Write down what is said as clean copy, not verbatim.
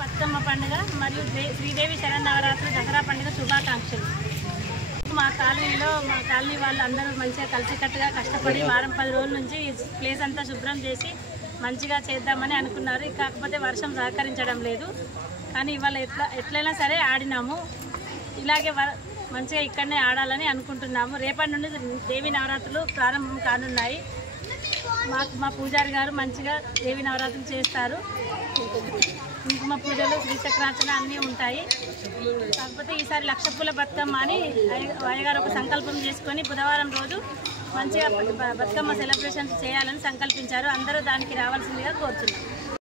బతుకమ్మ పండుగ మరియు శ్రీదేవి శరన్నవరాత్రి దసరా పండుగ శుభాకాంక్షలు. మా కాలనీ వాళ్ళు అందరూ మంచిగా కలిసికట్టుగా కష్టపడి వారం 10 రోజుల నుంచి ప్లేస్ అంతా శుభ్రం చేసి మంచిగా చేద్దామని అనుకున్నారు. కాకపోతే వర్షం సహకరించడం లేదు. కానీ ఇవాళ ఎట్లయినా సరే ఆడినాము. ఇలాగే మంచిగా ఇక్కడనే ఆడాలని అనుకుంటున్నాము. రేపటి నుండి దేవి నవరాత్రులు ప్రారంభం కానున్నాయి. మా పూజారి గారు మంచిగా దేవి నవరాత్రులు చేస్తారు. కుంకుమ పూజలు, శ్రీచక్రార్చన అన్నీ ఉంటాయి. కాకపోతే ఈసారి లక్ష పూల బతుకమ్మ అని అయ్యగారు ఒక సంకల్పం చేసుకొని బుధవారం రోజు మంచిగా బతుకమ్మ సెలబ్రేషన్స్ చేయాలని సంకల్పించారు. అందరూ దానికి రావాల్సిందిగా కోరుతున్నాం.